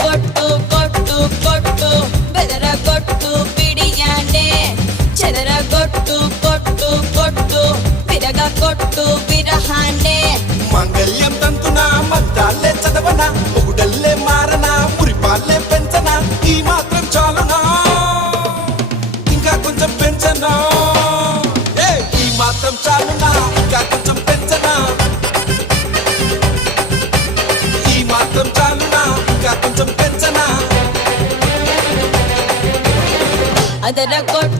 కొట్టు కొట్టు కొట్టు బెదరగొట్టు బిడియానే చెదరగొట్టు కొట్టు కొట్టు విరగొట్టు విరహానే మంగళ్యం తంతునా మంత్రాలే చదవనా మొగుడల్లే మారనా మురిపాలే పెంచనా ఈ మాత్రం చాలునా ఇంకా కొంచెం పెంచనా ఈ మాత్రం చాలునా ఇంకా కొంచెం పెంచనా ఈ మాత్రం చాలునా ఇంకా కొంచెం పెంచనా అదరగొట్టు